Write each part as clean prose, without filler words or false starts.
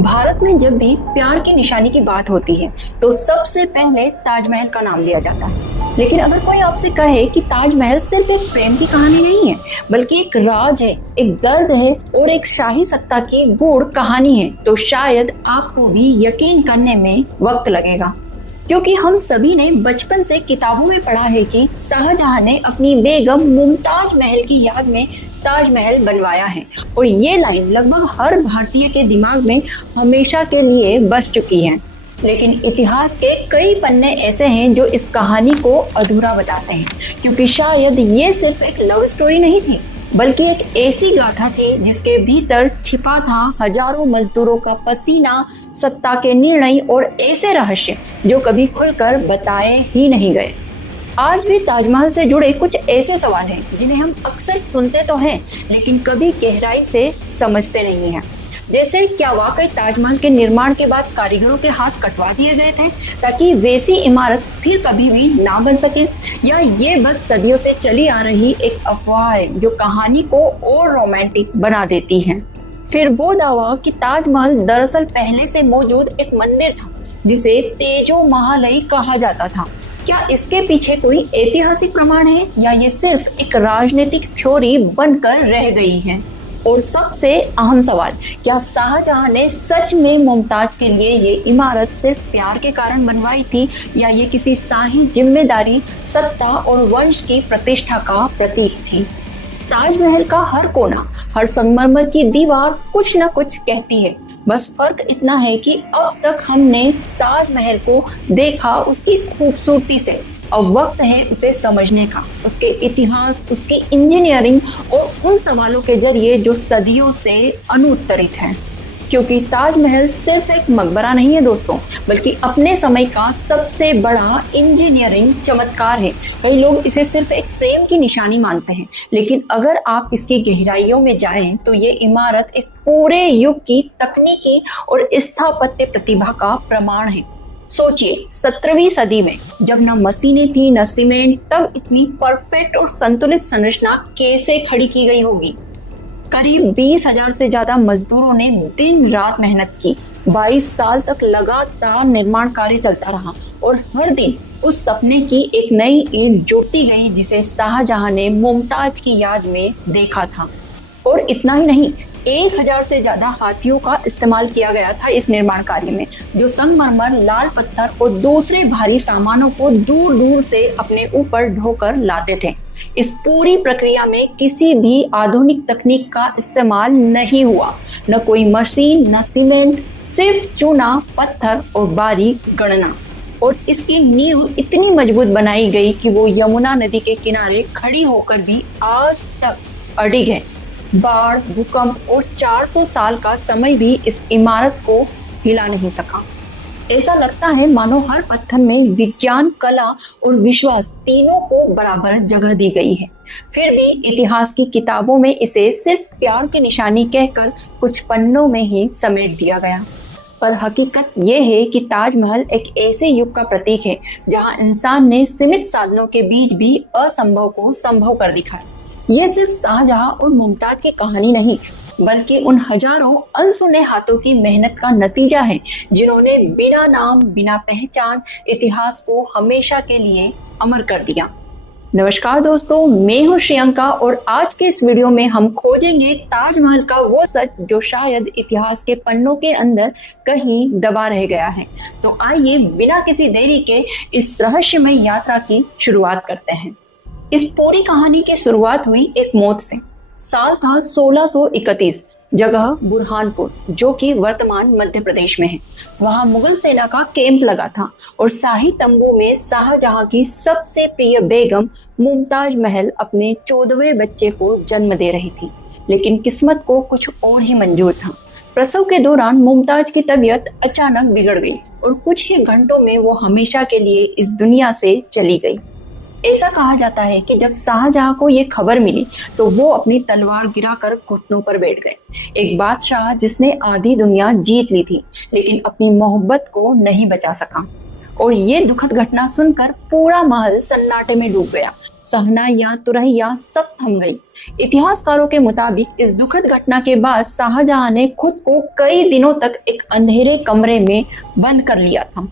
भारत में जब भी प्यार की निशानी की बात होती है तो सबसे पहले ताजमहल का नाम लिया जाता है। लेकिन अगर कोई आपसे कहे कि ताजमहल सिर्फ एक प्रेम की कहानी नहीं है बल्कि एक राज है, एक दर्द है और एक शाही सत्ता की गूढ़ कहानी है, तो शायद आपको भी यकीन करने में वक्त लगेगा। क्योंकि हम सभी ने बचपन से किताबों में पढ़ा है कि शाहजहां ने अपनी बेगम मुमताज महल की याद में ताजमहल बनवाया है और ये लाइन लगभग हर भारतीय के दिमाग में हमेशा के लिए बस चुकी है। लेकिन इतिहास के कई पन्ने ऐसे हैं जो इस कहानी को अधूरा बताते हैं, क्योंकि शायद ये सिर्फ एक लव स्टोरी नहीं थी बल्कि एक ऐसी गाथा थी जिसके भीतर छिपा था हजारों मजदूरों का पसीना, सत्ता के निर्णय और ऐसे रहस्य जो कभी खुलकर बताए ही नहीं गए। आज भी ताजमहल से जुड़े कुछ ऐसे सवाल हैं जिन्हें हम अक्सर सुनते तो हैं लेकिन कभी गहराई से समझते नहीं हैं। जैसे क्या वाकई ताजमहल के निर्माण के बाद कारीगरों के हाथ कटवा दिए गए थे ताकि वैसी इमारत फिर कभी भी ना बन सके, या ये बस सदियों से चली आ रही एक अफवाह है जो कहानी को और रोमांटिक बना देती है। फिर वो दावा कि ताजमहल दरअसल पहले से मौजूद एक मंदिर था जिसे तेजो महालय कहा जाता था। क्या इसके पीछे कोई ऐतिहासिक प्रमाण है या ये सिर्फ एक राजनीतिक थ्योरी बनकर रह गई है? और सबसे अहम सवाल, क्या शाहजहां ने सच में मुमताज के लिए ये इमारत सिर्फ प्यार के कारण बनवाई थी या ये किसी शाही जिम्मेदारी, सत्ता और वंश की प्रतिष्ठा का प्रतीक थी? ताजमहल का हर कोना, हर संगमरमर की दीवार कुछ न कुछ कहती है। बस फर्क इतना है कि अब तक हमने ताजमहल को देखा उसकी खूबसूरती से, अब वक्त है उसे समझने का, उसके इतिहास, उसकी इंजीनियरिंग और उन सवालों के जरिए जो सदियों से अनुत्तरित हैं। क्योंकि ताजमहल सिर्फ एक मकबरा नहीं है दोस्तों, बल्कि अपने समय का सबसे बड़ा इंजीनियरिंग चमत्कार है। कई लोग इसे सिर्फ एक प्रेम की निशानी मानते हैं, लेकिन अगर आप इसकी गहराइयों में जाएं तो ये इमारत एक पूरे युग की तकनीकी और स्थापत्य प्रतिभा का प्रमाण है। सोचिए, 17वीं सदी में जब न मशीनें थी न सीमेंट, तब इतनी परफेक्ट और संतुलित संरचना कैसे खड़ी की गई होगी। करीब 20,000 से ज्यादा मजदूरों ने दिन रात मेहनत की। 22 साल तक लगातार निर्माण कार्य चलता रहा और हर दिन उस सपने की एक नई ईंट जोड़ती गई जिसे शाहजहां ने मुमताज की याद में देखा था। और इतना ही नहीं, 1,000 से ज्यादा हाथियों का इस्तेमाल किया गया था इस निर्माण कार्य में, जो संगमरमर, लाल पत्थर और दूसरे भारी सामानों को दूर दूर से अपने ऊपर ढोकर लाते थे। इस पूरी प्रक्रिया में किसी भी आधुनिक तकनीक का इस्तेमाल नहीं हुआ, न कोई मशीन, न सीमेंट, सिर्फ चूना, पत्थर और बारीक गणना। और इसकी नींव इतनी मजबूत बनाई गई कि वो यमुना नदी के किनारे खड़ी होकर भी आज तक अडिग है। बाढ़, भूकंप और 400 साल का समय भी इस इमारत को हिला नहीं सका। ऐसा लगता है मानो हर पत्थर में विज्ञान, कला और विश्वास तीनों को बराबर जगह दी गई है। फिर भी इतिहास की किताबों में इसे सिर्फ प्यार की निशानी कहकर कुछ पन्नों में ही समेट दिया गया। पर हकीकत यह है कि ताजमहल एक ऐसे युग का प्रतीक है जहां इंसान ने सीमित साधनों के बीच भी असंभव को संभव कर दिखाया। ये सिर्फ शाहजहां और मुमताज की कहानी नहीं, बल्कि उन हजारों अनसुने हाथों की मेहनत का नतीजा है जिन्होंने बिना नाम, बिना पहचान इतिहास को हमेशा के लिए अमर कर दिया। नमस्कार दोस्तों, मैं हूं श्रियंका और आज के इस वीडियो में हम खोजेंगे ताजमहल का वो सच जो शायद इतिहास के पन्नों के अंदर कहीं दबा रह गया है। तो आइए बिना किसी देरी के इस रहस्यमय यात्रा की शुरुआत करते हैं। इस पूरी कहानी की शुरुआत हुई एक मौत से। साल था 1631, जगह बुरहानपुर, जो कि वर्तमान मध्य प्रदेश में है। वहां मुगल सेना का कैंप लगा था और शाही तंबू में शाहजहां की सबसे प्रिय बेगम मुमताज महल अपने 14वें बच्चे को जन्म दे रही थी। लेकिन किस्मत को कुछ और ही मंजूर था। प्रसव के दौरान मुमताज की तबीयत अचानक बिगड़ गई और कुछ ही घंटों में वो हमेशा के लिए इस दुनिया से चली गई। ऐसा कहा जाता है कि जब शाहजहां को ये खबर मिली तो वो अपनी तलवार गिराकर घुटनों पर बैठ गए। एक बादशाह जिसने आधी दुनिया जीत ली थी लेकिन अपनी मोहब्बत को नहीं बचा सका। और ये दुखद घटना सुनकर पूरा महल सन्नाटे में डूब गया। सहना या तुरहिया सब थम गई। इतिहासकारों के मुताबिक इस दुखद घटना के बाद शाहजहां ने खुद को कई दिनों तक एक अंधेरे कमरे में बंद कर लिया था।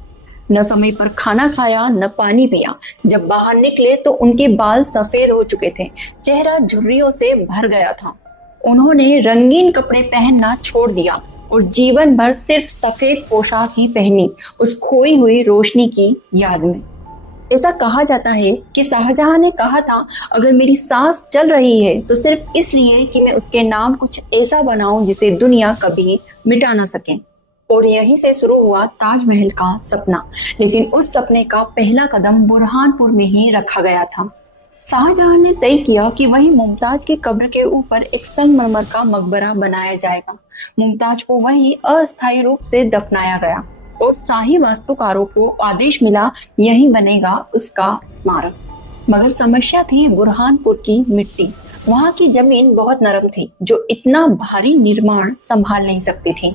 न समय पर खाना खाया, न पानी पिया। जब बाहर निकले तो उनके बाल सफेद हो चुके थे, चेहरा झुर्रियों से भर गया था। उन्होंने रंगीन कपड़े पहनना छोड़ दिया और जीवन भर सिर्फ सफेद पोशाक ही पहनी, उस खोई हुई रोशनी की याद में। ऐसा कहा जाता है कि शाहजहां ने कहा था, अगर मेरी सांस चल रही है तो सिर्फ इसलिए कि मैं उसके नाम कुछ ऐसा बनाऊं जिसे दुनिया कभी मिटा ना सके। और यहीं से शुरू हुआ ताजमहल का सपना। लेकिन उस सपने का पहला कदम बुरहानपुर में ही रखा गया था। शाहजहां ने तय किया कि वहीं मुमताज की कब्र के ऊपर एक संगमरमर का मकबरा बनाया जाएगा। मुमताज को वहीं अस्थायी रूप से दफनाया गया और शाही वास्तुकारों को आदेश मिला, यहीं बनेगा उसका स्मारक। मगर समस्या थी बुरहानपुर की मिट्टी। वहां की जमीन बहुत नरम थी, जो इतना भारी निर्माण संभाल नहीं सकती थी।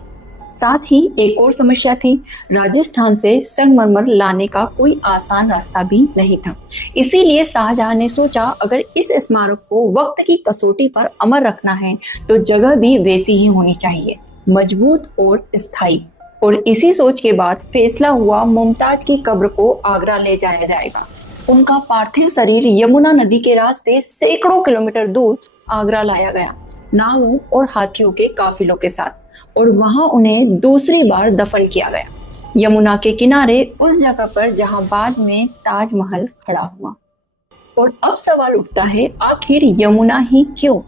साथ ही एक और समस्या थी, राजस्थान से संगमरमर लाने का कोई आसान रास्ता भी नहीं था। इसीलिए शाहजहां ने सोचा, अगर इस स्मारक को वक्त की कसौटी पर अमर रखना है तो जगह भी वैसी ही होनी चाहिए, मजबूत और स्थायी। और इसी सोच के बाद फैसला हुआ, मुमताज की कब्र को आगरा ले जाया जाएगा। उनका पार्थिव शरीर यमुना नदी के रास्ते सैकड़ों किलोमीटर दूर आगरा लाया गया, नावों और हाथियों के काफिलों के साथ, और वहां उन्हें दूसरी बार दफन किया गया, यमुना के किनारे, उस जगह पर जहां बाद में ताजमहल खड़ा हुआ। और अब सवाल उठता है, आखिर यमुना ही क्यों?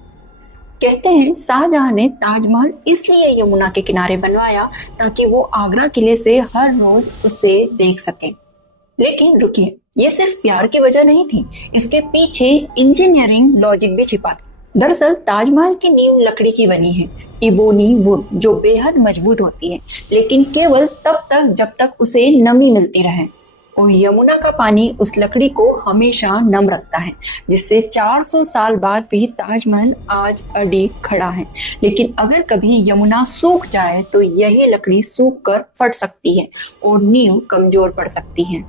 कहते हैं शाहजहां ने ताजमहल इसलिए यमुना के किनारे बनवाया ताकि वो आगरा किले से हर रोज उसे देख सके। लेकिन रुकिए, ये सिर्फ प्यार की वजह नहीं थी, इसके पीछे इंजीनियरिंग लॉजिक भी छिपा था। दरअसल ताजमहल की नींव लकड़ी की बनी है, इबोनी वुड, जो बेहद मजबूत होती है, लेकिन केवल तब तक जब तक उसे नमी मिलती रहे। और यमुना का पानी उस लकड़ी को हमेशा नम रखता है, जिससे 400 साल बाद भी ताजमहल आज अडिग खड़ा है। लेकिन अगर कभी यमुना सूख जाए तो यही लकड़ी सूख कर फट सकती है और नींव कमजोर पड़ सकती है।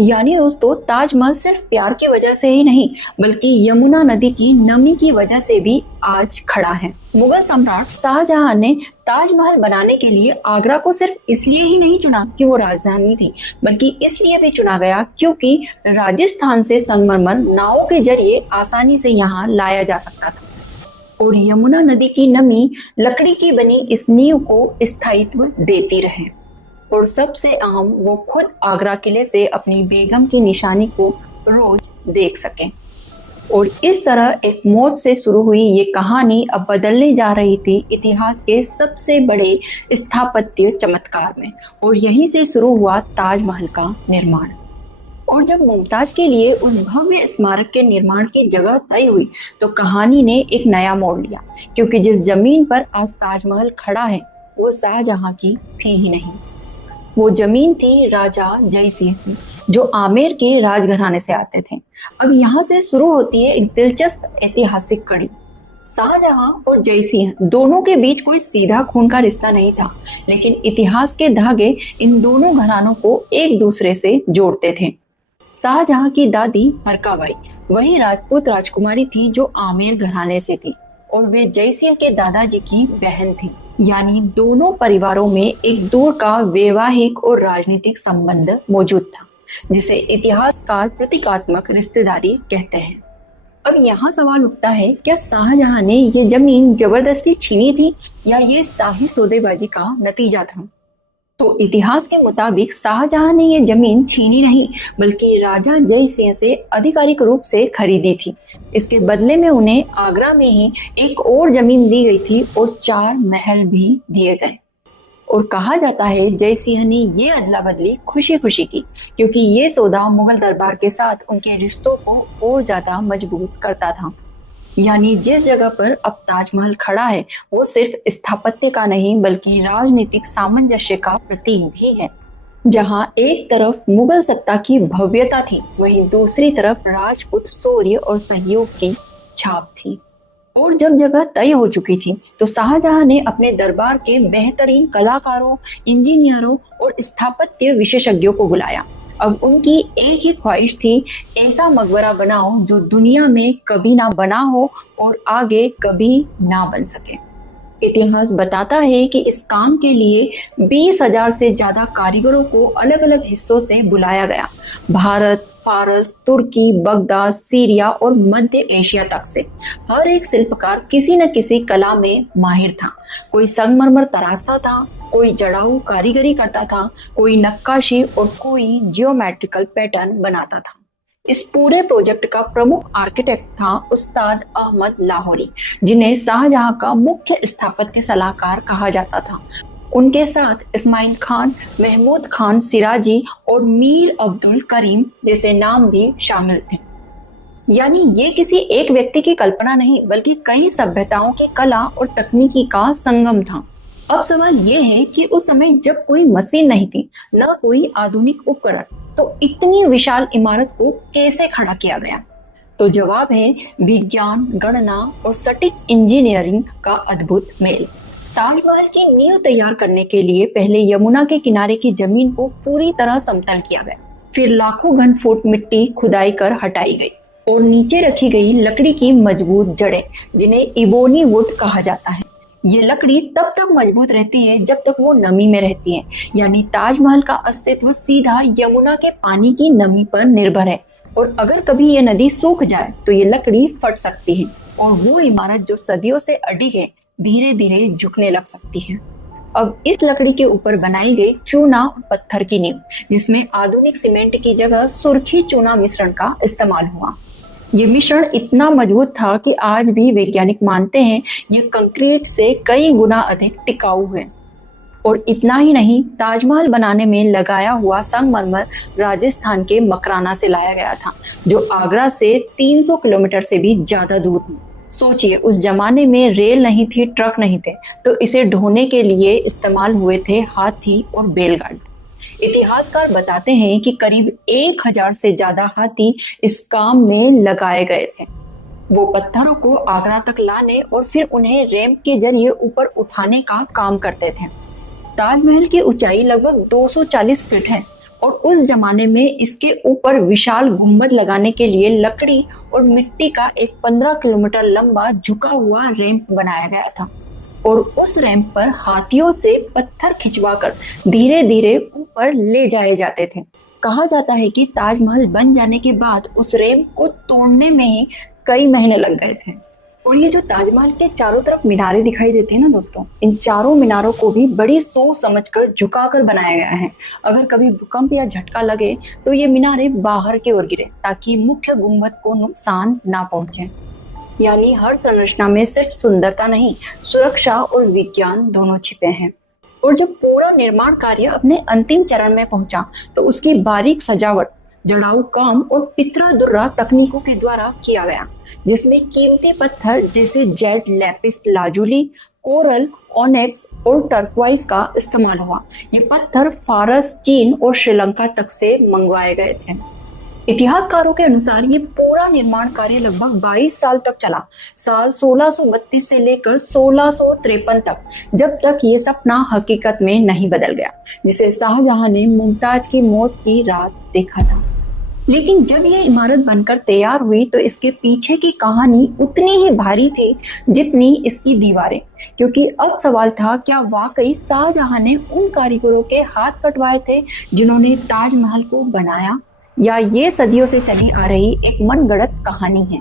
यानी दोस्तों, ताजमहल सिर्फ प्यार की वजह से ही नहीं, बल्कि यमुना नदी की नमी की वजह से भी आज खड़ा है। मुगल सम्राट शाहजहां ने ताजमहल बनाने के लिए आगरा को सिर्फ इसलिए ही नहीं चुना कि वो राजधानी थी, बल्कि इसलिए भी चुना गया क्योंकि राजस्थान से संगमरमर नावों के जरिए आसानी से यहाँ लाया जा सकता था और यमुना नदी की नमी लकड़ी की बनी इस नींव को स्थायित्व देती रहे। और सबसे अहम, वो खुद आगरा किले से अपनी बेगम की निशानी को रोज देख सकें। और इस तरह एक मौत से शुरू हुई ये कहानी अब बदलने जा रही थी इतिहास के सबसे बड़े स्थापत्य चमत्कार में, और यहीं से शुरू हुआ ताजमहल का निर्माण। और जब मुमताज के लिए उस भव्य स्मारक के निर्माण की जगह तय हुई तो कहानी ने एक नया मोड़ लिया, क्योंकि जिस जमीन पर आज ताजमहल खड़ा है वो शाहजहां की थी ही नहीं। वो जमीन थी राजा जय सिंह की, जो आमेर के राजघराने से आते थे। अब यहाँ से शुरू होती है एक दिलचस्प ऐतिहासिक कड़ी। शाहजहां और जय सिंह दोनों के बीच कोई सीधा खून का रिश्ता नहीं था, लेकिन इतिहास के धागे इन दोनों घरानों को एक दूसरे से जोड़ते थे। शाहजहां की दादी हरकाबाई वही राजपूत राजकुमारी थी जो आमेर घराने से थी, और वे जय सिंह के दादाजी की बहन थी। यानी दोनों परिवारों में एक दूर का वैवाहिक और राजनीतिक संबंध मौजूद था, जिसे इतिहासकार प्रतीकात्मक रिश्तेदारी कहते हैं। अब यहाँ सवाल उठता है, क्या शाहजहां ने ये जमीन जबरदस्ती छीनी थी या ये शाही सौदेबाजी का नतीजा था? तो इतिहास के मुताबिक शाहजहां ने ये जमीन छीनी नहीं, बल्कि राजा जय सिंह से आधिकारिक रूप से खरीदी थी। इसके बदले में उन्हें आगरा में ही एक और जमीन दी गई थी और 4 महल भी दिए गए। और कहा जाता है जय सिंह ने ये अदला बदली खुशी खुशी की, क्योंकि ये सौदा मुगल दरबार के साथ उनके रिश्तों को और ज्यादा मजबूत करता था। यानी जिस जगह पर अब ताजमहल खड़ा है वो सिर्फ स्थापत्य का नहीं, बल्कि राजनीतिक सामंजस्य का प्रतीक भी है। जहां एक तरफ मुगल सत्ता की भव्यता थी, वहीं दूसरी तरफ राजपूत शौर्य और सहयोग की छाप थी। और जब जगह तय हो चुकी थी तो शाहजहां ने अपने दरबार के बेहतरीन कलाकारों, इंजीनियरों और स्थापत्य विशेषज्ञों को बुलाया। अब उनकी एक ही ख्वाहिश थी, ऐसा मकबरा बनाओ जो दुनिया में कभी ना बना हो और आगे कभी ना बन सके। इतिहास बताता है कि इस काम के लिए 20,000 से ज्यादा कारीगरों को अलग अलग हिस्सों से बुलाया गया। भारत, फारस, तुर्की, बगदाद, सीरिया और मध्य एशिया तक से हर एक शिल्पकार किसी न किसी कला में माहिर था। कोई संगमरमर तराशता था, कोई जड़ाऊ कारीगरी करता था, कोई नक्काशी और कोई जियोमेट्रिकल पैटर्न बनाता था। इस पूरे प्रोजेक्ट का प्रमुख आर्किटेक्ट था उस्ताद अहमद लाहौरी, जिन्हें शाहजहां का मुख्य स्थापत्य सलाहकार कहा जाता था। उनके साथ इस्माइल खान, महमूद खान सिराजी और मीर अब्दुल करीम जैसे नाम भी शामिल थे। यानी ये किसी एक व्यक्ति की कल्पना नहीं, बल्कि कई सभ्यताओं की कला और तकनीकी का संगम था। अब सवाल ये है कि उस समय जब कोई मशीन नहीं थी, न कोई आधुनिक उपकरण, तो इतनी विशाल इमारत को कैसे खड़ा किया गया? तो जवाब है विज्ञान, गणना और सटीक इंजीनियरिंग का अद्भुत मेल। ताजमहल की नींव तैयार करने के लिए पहले यमुना के किनारे की जमीन को पूरी तरह समतल किया गया, फिर लाखों घन फुट मिट्टी खुदाई कर हटाई गई और नीचे रखी गई लकड़ी की मजबूत जड़ें, जिन्हें इबोनी वुड कहा जाता है। ये लकड़ी तब तक मजबूत रहती है जब तक वो नमी में रहती है। यानी ताजमहल का अस्तित्व सीधा यमुना के पानी की नमी पर निर्भर है, और अगर कभी ये नदी सूख जाए तो ये लकड़ी फट सकती है और वो इमारत जो सदियों से अड़ी है धीरे धीरे झुकने लग सकती है। अब इस लकड़ी के ऊपर बनाई गई चूना और पत्थर की नींव, जिसमें आधुनिक सीमेंट की जगह सुर्खी चूना मिश्रण का इस्तेमाल हुआ। ये मिश्रण इतना मजबूत था कि आज भी वैज्ञानिक मानते हैं ये कंक्रीट से कई गुना अधिक टिकाऊ है। और इतना ही नहीं, ताजमहल बनाने में लगाया हुआ संगमरमर राजस्थान के मकराना से लाया गया था, जो आगरा से 300 किलोमीटर से भी ज्यादा दूर है। सोचिए, उस जमाने में रेल नहीं थी, ट्रक नहीं थे, तो इसे ढोने के लिए इस्तेमाल हुए थे हाथी और बैलगाड़ी। इतिहासकार बताते हैं कि करीब 1,000 से ज्यादा हाथी इस काम में लगाए गए थे। वो पत्थरों को आगरा तक लाने और फिर उन्हें रैंप के जरिए ऊपर उठाने का काम करते थे। ताजमहल की ऊंचाई लगभग 240 फीट है और उस जमाने में इसके ऊपर विशाल गुंबद लगाने के लिए लकड़ी और मिट्टी का एक 15 किलोमीटर लंबा झुका हुआ रैंप बनाया गया था, और उस रैंप पर हाथियों से पत्थर खिंचवाकर धीरे धीरे ऊपर ले जाए जाते थे। कहा जाता है कि ताजमहल बन जाने के बाद उस रैंप को तोड़ने में ही कई महीने लग गए थे। और ये जो ताजमहल के चारों तरफ मीनारें दिखाई देती है ना दोस्तों, इन चारों मीनारों को भी बड़ी सोच समझकर झुकाकर बनाया गया है। अगर कभी भूकंप या झटका लगे तो ये मीनारें बाहर की ओर गिरे, ताकि मुख्य गुंबद को नुकसान ना पहुंचे। यानी हर संरचना में सिर्फ सुंदरता नहीं, सुरक्षा और विज्ञान दोनों छिपे हैं। और जब पूरा निर्माण कार्य अपने अंतिम चरण में पहुंचा तो उसकी बारीक सजावट, जड़ाऊ काम और पितरा दुर्रा तकनीकों के द्वारा किया गया, जिसमें कीमती पत्थर जैसे जेड, लैपिस लाजुली, कोरल, ओनेक्स और टर्क्वाइज का इस्तेमाल हुआ। ये पत्थर फारस, चीन और श्रीलंका तक से मंगवाए गए थे। इतिहासकारों के अनुसार ये पूरा निर्माण कार्य लगभग 22 साल तक चला, साल 1632 से लेकर 1653 तक, जब तक ये सपना हकीकत में नहीं बदल गया, जिसे शाहजहां ने मुमताज की मौत की रात देखा था। लेकिन जब ये इमारत बनकर तैयार हुई तो इसके पीछे की कहानी उतनी ही भारी थी जितनी इसकी दीवारें, क्योंकि अब सवाल था, क्या वाकई शाहजहां ने उन कारीगरों के हाथ कटवाए थे जिन्होंने ताजमहल को बनाया, या ये सदियों से चली आ रही एक मनगढ़ंत कहानी है।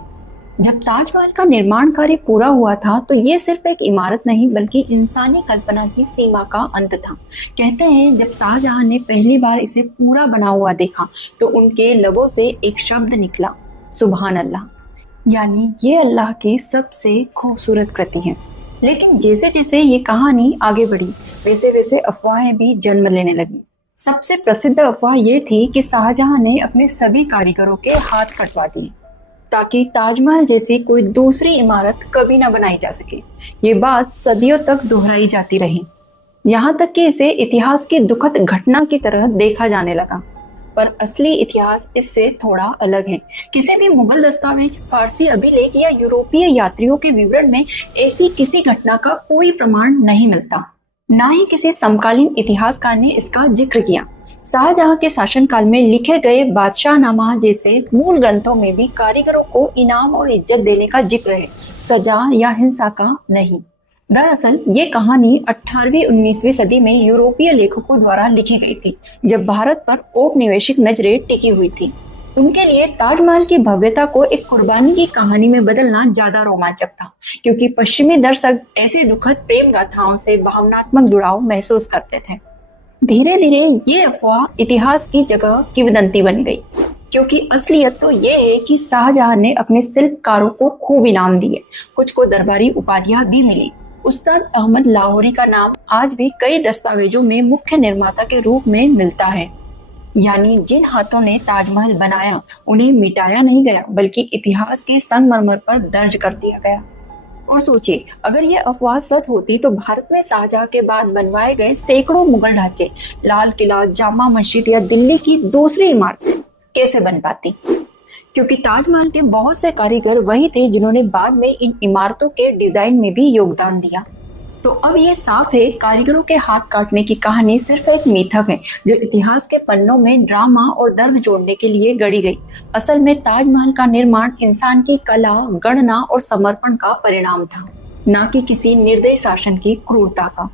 जब ताजमहल का निर्माण कार्य पूरा हुआ था तो ये सिर्फ एक इमारत नहीं, बल्कि इंसानी कल्पना की सीमा का अंत था। कहते हैं जब शाहजहां ने पहली बार इसे पूरा बना हुआ देखा तो उनके लबों से एक शब्द निकला, सुभान अल्लाह। यानी ये अल्लाह की सबसे खूबसूरत कृति है। लेकिन जैसे जैसे ये कहानी आगे बढ़ी, वैसे वैसे अफवाहें भी जन्म लेने लगी। सबसे प्रसिद्ध अफवाह ये थी कि शाहजहां ने अपने सभी कारीगरों के हाथ कटवा दिए ताकि ताजमहल जैसी कोई दूसरी इमारत कभी न बनाई जा सके। ये बात सदियों तक दोहराई जाती रही, यहाँ तक कि इसे इतिहास की दुखद घटना की तरह देखा जाने लगा। पर असली इतिहास इससे थोड़ा अलग है। किसी भी मुगल दस्तावेज, फारसी अभिलेख या यूरोपीय यात्रियों के विवरण में ऐसी किसी घटना का कोई प्रमाण नहीं मिलता। ना ही किसी समकालीन इतिहासकार ने इसका जिक्र किया। शाहजहां के शासनकाल में लिखे गए बादशाहनामा जैसे मूल ग्रंथों में भी कारीगरों को इनाम और इज्जत देने का जिक्र है, सजा या हिंसा का नहीं। दरअसल ये कहानी 18वीं-19वीं सदी में यूरोपीय लेखकों द्वारा लिखी गई थी, जब भारत पर औपनिवेशिक नजरें टिकी हुई थी। उनके लिए ताजमहल की भव्यता को एक कुर्बानी की कहानी में बदलना ज्यादा रोमांचक था, क्योंकि पश्चिमी दर्शक ऐसे दुखद प्रेम गाथाओं से भावनात्मक जुड़ाव महसूस करते थे। धीरे धीरे ये अफवाह इतिहास की जगह किंवदंती बन गई, क्योंकि असलियत तो ये है कि शाहजहां ने अपने शिल्पकारों को खूब इनाम दिए, कुछ को दरबारी उपाधियां भी मिली। उस्ताद अहमद लाहौरी का नाम आज भी कई दस्तावेजों में मुख्य निर्माता के रूप में मिलता है। यानी जिन हाथों ने ताजमहल बनाया उन्हें मिटाया नहीं गया, बल्कि इतिहास के संगमरमर पर दर्ज कर दिया गया। और सोचिए, अगर ये अफवाह सच होती तो भारत में शाहजहां के बाद बनवाए गए सैकड़ों मुगल ढांचे, लाल किला, जामा मस्जिद या दिल्ली की दूसरी इमारतें कैसे बन पाती? क्योंकि ताजमहल के बहुत से कारीगर वही थे जिन्होंने बाद में इन इमारतों के डिजाइन में भी योगदान दिया। तो अब ये साफ है, कारीगरों के हाथ काटने की कहानी सिर्फ एक मिथक है जो इतिहास के पन्नों में ड्रामा और दर्द जोड़ने के लिए गढ़ी गई। असल में ताजमहल का निर्माण इंसान की कला, गणना और समर्पण का परिणाम था, न कि किसी निर्दयी शासन की क्रूरता का।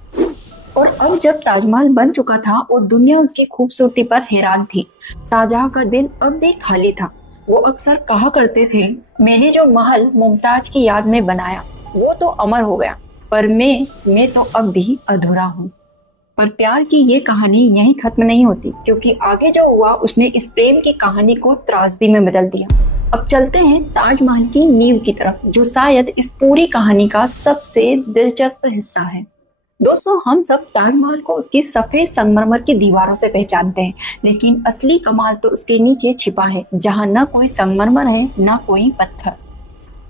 और अब जब ताजमहल बन चुका था और दुनिया उसकी खूबसूरती पर हैरान थी, शाहजहां का दिल अब भी खाली था। वो अक्सर कहा करते थे, मैंने जो महल मुमताज की याद में बनाया वो तो अमर हो गया, पर मैं तो अब भी अधूरा हूँ। पर प्यार की ये कहानी यहीं खत्म नहीं होती, क्योंकि आगे जो हुआ उसने इस प्रेम की कहानी को त्रासदी में बदल दिया। अब चलते हैं ताजमहल की नींव की तरफ, जो शायद इस पूरी कहानी का सबसे दिलचस्प हिस्सा है। दोस्तों, हम सब ताजमहल को उसकी सफेद संगमरमर की दीवारों से पहचानते हैं, लेकिन असली कमाल तो उसके नीचे छिपा है, जहाँ न कोई संगमरमर है न कोई पत्थर।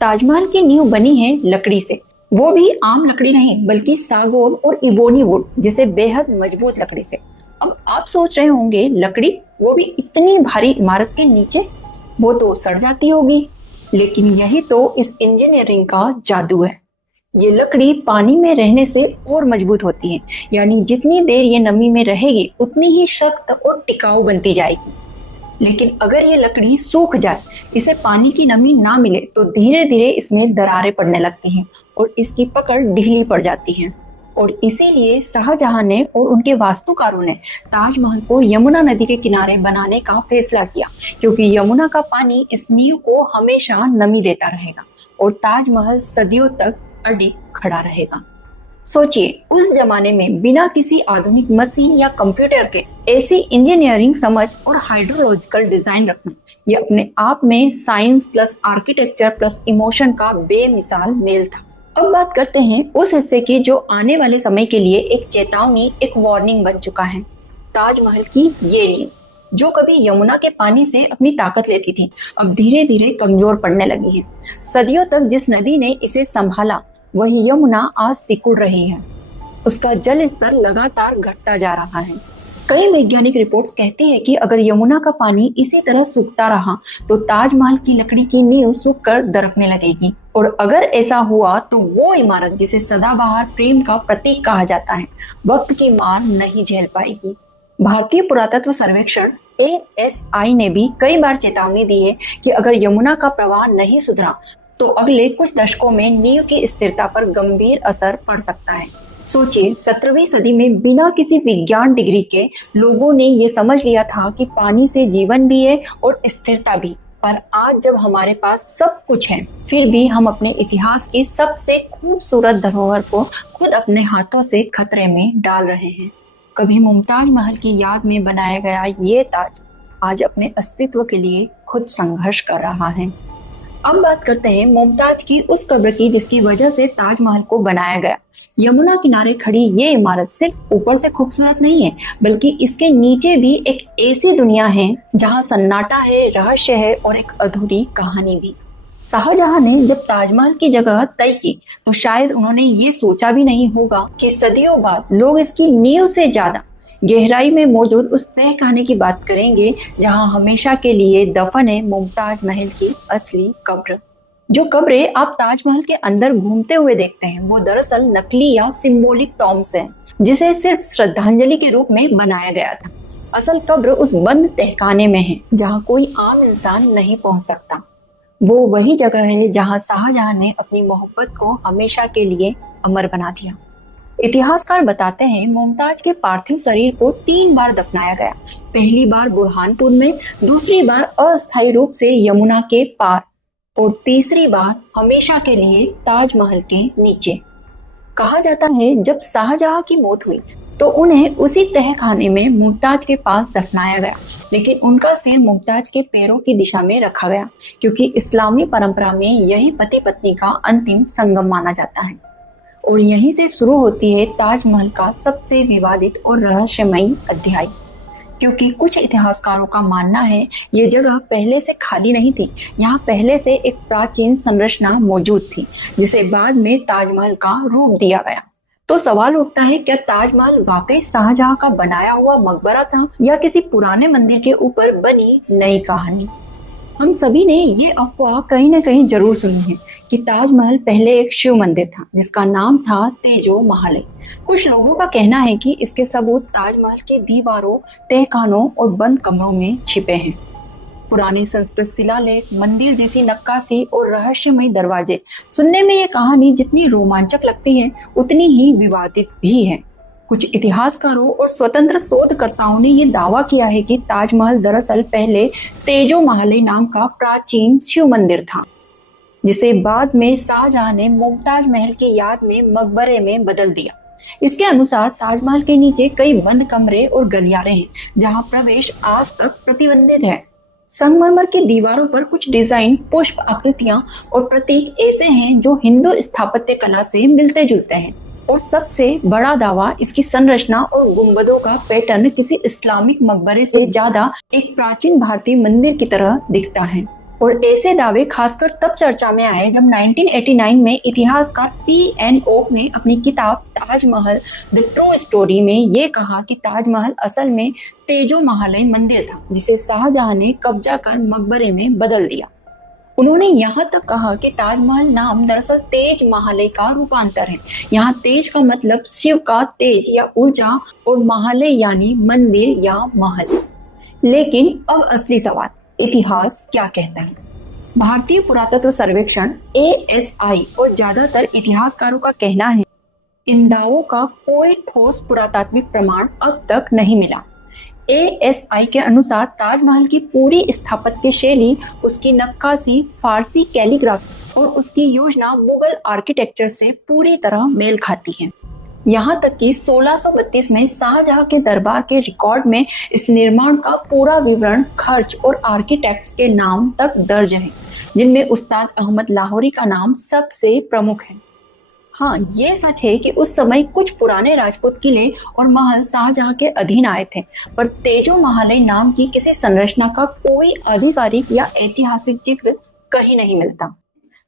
ताजमहल की नींव बनी है लकड़ी से, वो भी आम लकड़ी नहीं बल्कि सागौन और इबोनी वुड जैसे बेहद मजबूत लकड़ी से। अब आप सोच रहे होंगे, लकड़ी, वो भी इतनी भारी इमारत के नीचे, वो तो सड़ जाती होगी। लेकिन यही तो इस इंजीनियरिंग का जादू है। ये लकड़ी पानी में रहने से और मजबूत होती है, यानी जितनी देर ये नमी में रहेगी उतनी ही सख्त और टिकाऊ बनती जाएगी। लेकिन अगर ये लकड़ी सूख जाए, इसे पानी की नमी ना मिले, तो धीरे धीरे इसमें दरारें पड़ने लगती हैं और इसकी पकड़ ढीली पड़ जाती है। और इसीलिए शाहजहां ने और उनके वास्तुकारों ने ताजमहल को यमुना नदी के किनारे बनाने का फैसला किया, क्योंकि यमुना का पानी इस नींव को हमेशा नमी देता रहेगा और ताजमहल सदियों तक अडिग खड़ा रहेगा। सोचिए, उस जमाने में बिना किसी आधुनिक मशीन या कंप्यूटर के ऐसी इंजीनियरिंग समझ और हाइड्रोलॉजिकल डिजाइन रखना, ये अपने आप में science plus architecture plus emotion का बेमिसाल मेल था। अब बात करते हैं उस हिस्से की जो आने वाले समय के लिए एक चेतावनी, एक वार्निंग बन चुका है। ताजमहल की ये नींव, जो कभी यमुना के पानी से अपनी ताकत लेती थी, अब धीरे धीरे कमजोर पड़ने लगी है। सदियों तक जिस नदी ने इसे संभाला, वही यमुना आज सिकुड़ रही है। उसका जल स्तर लगातार घटता जा रहा है। कई वैज्ञानिक रिपोर्ट्स कहती है कि अगर यमुना का पानी इसी तरह सूखता रहा तो ताजमहल की लकड़ी की नींव सूखकर दरकने लगेगी। और अगर ऐसा हुआ तो वो इमारत जिसे सदाबहार प्रेम का प्रतीक कहा जाता है, वक्त की मार नहीं झेल पाएगी। भारतीय पुरातत्व सर्वेक्षण ASI ने भी कई बार चेतावनी दी है कि अगर यमुना का प्रवाह नहीं सुधरा तो अगले कुछ दशकों में नींव की स्थिरता पर गंभीर असर पड़ सकता है। सोचिए, 17वीं सदी में बिना किसी विज्ञान डिग्री के लोगों ने ये समझ लिया था कि पानी से जीवन भी है और स्थिरता भी। पर आज जब हमारे पास सब कुछ है, फिर भी हम अपने इतिहास की सबसे खूबसूरत धरोहर को खुद अपने हाथों से खतरे में डाल रहे हैं। कभी मुमताज महल की याद में बनाया गया ये ताज आज अपने अस्तित्व के लिए खुद संघर्ष कर रहा है। अब बात करते हैं मुमताज की उस कब्र की जिसकी वजह से ताजमहल को बनाया गया। यमुना किनारे खड़ी ये इमारत सिर्फ ऊपर से खूबसूरत नहीं है, बल्कि इसके नीचे भी एक ऐसी दुनिया है जहां सन्नाटा है, रहस्य है और एक अधूरी कहानी भी। शाहजहां ने जब ताजमहल की जगह तय की तो शायद उन्होंने ये सोचा भी नहीं होगा कि सदियों बाद लोग इसकी नींव से ज्यादा गहराई में मौजूद उस तय कहानी की बात करेंगे जहां हमेशा के लिए दफन है मुमताज महल की असली कब्र। जो कब्रें आप ताजमहल के अंदर घूमते हुए देखते हैं, वो दरअसल नकली या सिंबॉलिक टॉम्स हैं, जिसे सिर्फ श्रद्धांजलि के रूप में बनाया गया था। असल कब्र उस बंद तहखाने में है जहाँ कोई आम इंसान नहीं पहुंच सकता। वो वही जगह है जहाँ शाहजहां ने अपनी मोहब्बत को हमेशा के लिए अमर बना दिया। इतिहासकार बताते हैं मुमताज के पार्थिव शरीर को 3 बार दफनाया गया। पहली बार बुरहानपुर में, दूसरी बार अस्थायी रूप से यमुना के पार और तीसरी बार हमेशा के लिए ताजमहल के नीचे। कहा जाता है जब शाहजहां की मौत हुई तो उन्हें उसी तहखाने में मुमताज के पास दफनाया गया, लेकिन उनका सिर मुमताज के पैरों की दिशा में रखा गया क्योंकि इस्लामी परंपरा में यही पति पत्नी का अंतिम संगम माना जाता है। और यहीं से शुरू होती है ताजमहल का सबसे विवादित और रहस्यमयी अध्याय। क्योंकि कुछ इतिहासकारों का मानना है ये जगह पहले से खाली नहीं थी, यहाँ पहले से एक प्राचीन संरचना मौजूद थी जिसे बाद में ताजमहल का रूप दिया गया। तो सवाल उठता है, क्या ताजमहल वाकई शाहजहां का बनाया हुआ मकबरा था या किसी पुराने मंदिर के ऊपर बनी नई कहानी? हम सभी ने ये अफवाह कहीं न कहीं जरूर सुनी है कि ताजमहल पहले एक शिव मंदिर था जिसका नाम था तेजो महालय। कुछ लोगों का कहना है कि इसके सबूत ताजमहल की दीवारों, तहखानों और बंद कमरों में छिपे हैं। पुरानी संस्कृत शिलालेख, मंदिर जैसी नक्काशी और रहस्यमय दरवाजे। सुनने में ये कहानी जितनी रोमांचक लगती है उतनी ही विवादित भी है। कुछ इतिहासकारों और स्वतंत्र शोधकर्ताओं ने ये दावा किया है कि ताजमहल दरअसल पहले तेजो महालय नाम का प्राचीन शिव मंदिर था, जिसे बाद में शाहजहां ने मुमताज महल की याद में मकबरे में बदल दिया। इसके अनुसार ताजमहल के नीचे कई बंद कमरे और गलियारे हैं जहां प्रवेश आज तक प्रतिबंधित है। संगमरमर की दीवारों पर कुछ डिजाइन, पुष्प आकृतियां और प्रतीक ऐसे हैं जो हिंदू स्थापत्य कला से मिलते जुलते हैं। और सबसे बड़ा दावा इसकी संरचना और गुंबदों का पैटर्न किसी इस्लामिक मकबरे से ज्यादा एक प्राचीन भारतीय मंदिर की तरह दिखता है। और ऐसे दावे खासकर तब चर्चा में आए जब 1989 में इतिहासकार P.N. ओक ने अपनी किताब ताजमहल द ट्रू स्टोरी में ये कहा कि ताजमहल असल में तेजो महालय मंदिर था जिसे शाहजहां ने कब्जा कर मकबरे में बदल दिया। उन्होंने यहाँ तक कहा कि ताजमहल नाम दरअसल तेज महालय का रूपांतर है। यहाँ तेज का मतलब शिव का तेज या ऊर्जा और महालय यानी मंदिर या महल। लेकिन अब असली सवाल, इतिहास क्या कहता है? भारतीय पुरातत्व सर्वेक्षण ASI और ज्यादातर इतिहासकारों का कहना है इन दावों का कोई ठोस पुरातात्विक प्रमाण अब तक नहीं मिला। ASI के अनुसार ताजमहल की पूरी स्थापत्य शैली, उसकी नक्काशी फारसी कैलीग्राफी और उसकी योजना मुगल आर्किटेक्चर से पूरी तरह मेल खाती है। यहाँ तक कि 1632 में शाहजहां के दरबार के रिकॉर्ड में इस निर्माण का पूरा विवरण, खर्च और आर्किटेक्ट्स के नाम तक दर्ज है, जिनमें उस्ताद अहमद लाहौरी का नाम सबसे प्रमुख है। हाँ, ये सच है कि उस समय कुछ पुराने राजपूत किले और महल शाहजहां के अधीन आए थे, पर तेजो महालय नाम की किसी संरचना का कोई आधिकारिक या ऐतिहासिक जिक्र कहीं नहीं मिलता।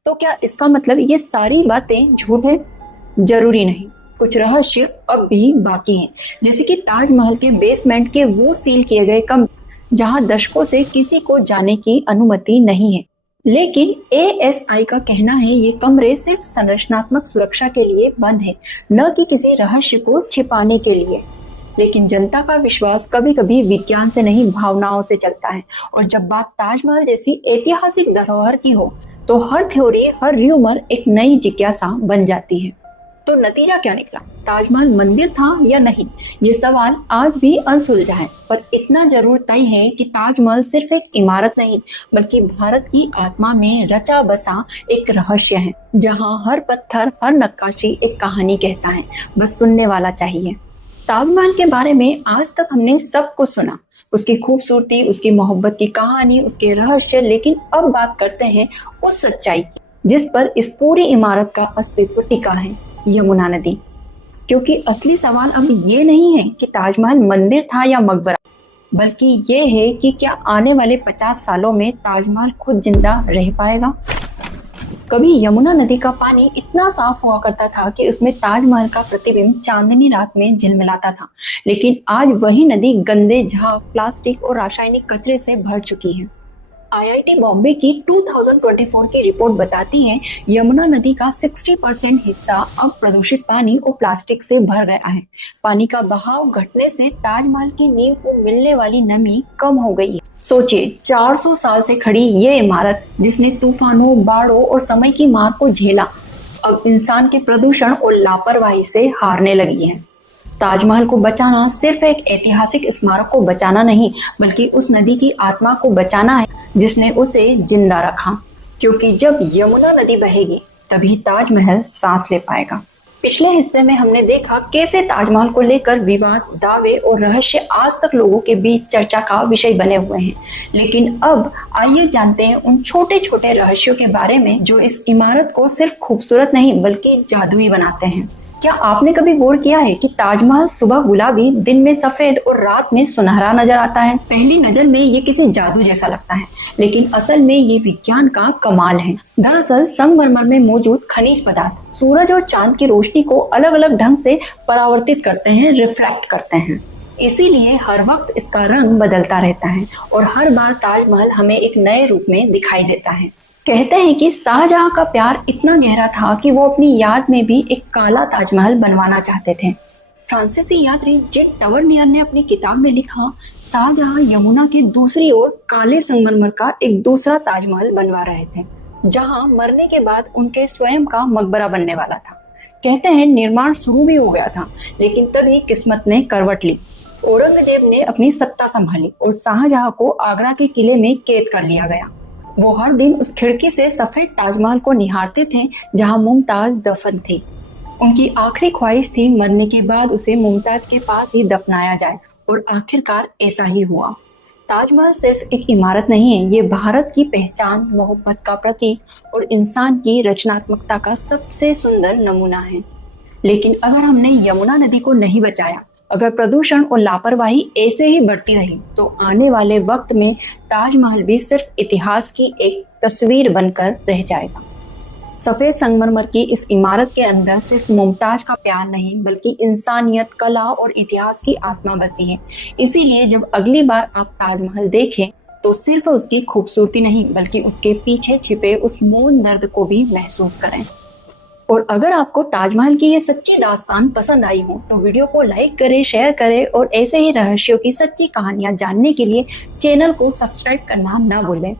तो क्या इसका मतलब ये सारी बातें झूठ है? जरूरी नहीं। कुछ रहस्य अब भी बाकी हैं, जैसे कि ताजमहल के बेसमेंट के वो सील किए गए कमरे जहां दशकों से किसी को जाने की अनुमति नहीं है। लेकिन ASI का कहना है ये कमरे सिर्फ संरचनात्मक सुरक्षा के लिए बंद है, न कि किसी रहस्य को छिपाने के लिए। लेकिन जनता का विश्वास कभी कभी विज्ञान से नहीं, भावनाओं से चलता है। और जब बात ताजमहल जैसी ऐतिहासिक धरोहर की हो तो हर थ्योरी, हर र्यूमर एक नई जिज्ञासा बन जाती है। तो नतीजा क्या निकला? ताजमहल मंदिर था या नहीं, ये सवाल आज भी अनसुलझा है। पर इतना जरूर तय है कि ताजमहल सिर्फ एक इमारत नहीं, बल्कि भारत की आत्मा में रचा बसा एक रहस्य है, जहां हर पत्थर, हर नक्काशी एक कहानी कहता है, बस सुनने वाला चाहिए। ताजमहल के बारे में आज तक हमने सब कुछ सुना, उसकी खूबसूरती, उसकी मोहब्बत की कहानी, उसके रहस्य। लेकिन अब बात करते हैं उस सच्चाई की जिस पर इस पूरी इमारत का अस्तित्व टिका है, यमुना नदी। क्योंकि असली सवाल अब ये नहीं है कि ताजमहल मंदिर था या मकबरा, बल्कि ये है कि क्या आने वाले 50 सालों में ताजमहल खुद जिंदा रह पाएगा। कभी यमुना नदी का पानी इतना साफ हुआ करता था कि उसमें ताजमहल का प्रतिबिंब चांदनी रात में झिलमिलाता था, लेकिन आज वही नदी गंदे झाग, प्लास्टिक और रासायनिक कचरे से भर चुकी है। आईआईटी बॉम्बे की 2024 की रिपोर्ट बताती है यमुना नदी का 60% हिस्सा अब प्रदूषित पानी और प्लास्टिक से भर गया है। पानी का बहाव घटने से ताजमहल की नींव को मिलने वाली नमी कम हो गई है। सोचिए 400 साल से खड़ी ये इमारत जिसने तूफानों, बाढ़ों और समय की मार को झेला, अब इंसान के प्रदूषण और लापरवाही से हारने लगी है। ताजमहल को बचाना सिर्फ एक ऐतिहासिक स्मारक को बचाना नहीं, बल्कि उस नदी की आत्मा को बचाना है जिसने उसे जिंदा रखा। क्योंकि जब यमुना नदी बहेगी तभी ताजमहल सांस ले पाएगा। पिछले हिस्से में हमने देखा कैसे ताजमहल को लेकर विवाद, दावे और रहस्य आज तक लोगों के बीच चर्चा का विषय बने हुए हैं। लेकिन अब आइए जानते हैं उन छोटे छोटे रहस्यों के बारे में जो इस इमारत को सिर्फ खूबसूरत नहीं बल्कि जादुई बनाते हैं। क्या आपने कभी गौर किया है कि ताजमहल सुबह गुलाबी, दिन में सफेद और रात में सुनहरा नजर आता है? पहली नजर में ये किसी जादू जैसा लगता है, लेकिन असल में ये विज्ञान का कमाल है। दरअसल संगमरमर में मौजूद खनिज पदार्थ सूरज और चांद की रोशनी को अलग अलग ढंग से परावर्तित करते हैं, रिफ्लेक्ट करते हैं। इसीलिए हर वक्त इसका रंग बदलता रहता है और हर बार ताजमहल हमें एक नए रूप में दिखाई देता है। कहते हैं कि शाहजहां का प्यार इतना गहरा था कि वो अपनी याद में भी एक काला ताजमहल बनवाना चाहते थे। फ्रांसीसी यात्री जेक टवर्नियर ने अपनी किताब में लिखा, शाहजहां यमुना के दूसरी ओर काले संगमरमर का एक दूसरा ताजमहल बनवा रहे थे, जहां मरने के बाद उनके स्वयं का मकबरा बनने वाला था। कहते हैं निर्माण शुरू भी हो गया था, लेकिन तभी किस्मत ने करवट ली। औरंगजेब ने अपनी सत्ता संभाली और शाहजहां को आगरा के किले में कैद कर लिया गया। वो हर दिन उस खिड़की से सफेद ताजमहल को निहारते थे जहां मुमताज दफन थी। उनकी आखिरी ख्वाहिश थी मरने के बाद उसे मुमताज के पास ही दफनाया जाए, और आखिरकार ऐसा ही हुआ। ताजमहल सिर्फ एक इमारत नहीं है, ये भारत की पहचान, मोहब्बत का प्रतीक और इंसान की रचनात्मकता का सबसे सुंदर नमूना है। लेकिन अगर हमने यमुना नदी को नहीं बचाया, अगर प्रदूषण और लापरवाही ऐसे ही बढ़ती रही, तो आने वाले वक्त में ताजमहल भी सिर्फ इतिहास की एक तस्वीर बनकर रह जाएगा। सफेद संगमरमर की इस इमारत के अंदर सिर्फ मुमताज का प्यार नहीं, बल्कि इंसानियत, कला और इतिहास की आत्मा बसी है। इसीलिए जब अगली बार आप ताजमहल देखें तो सिर्फ उसकी खूबसूरती नहीं, बल्कि उसके पीछे छिपे उस मौन दर्द को भी महसूस करें। और अगर आपको ताजमहल की ये सच्ची दास्तान पसंद आई हो तो वीडियो को लाइक करें, शेयर करें और ऐसे ही रहस्यों की सच्ची कहानियां जानने के लिए चैनल को सब्सक्राइब करना ना भूलें।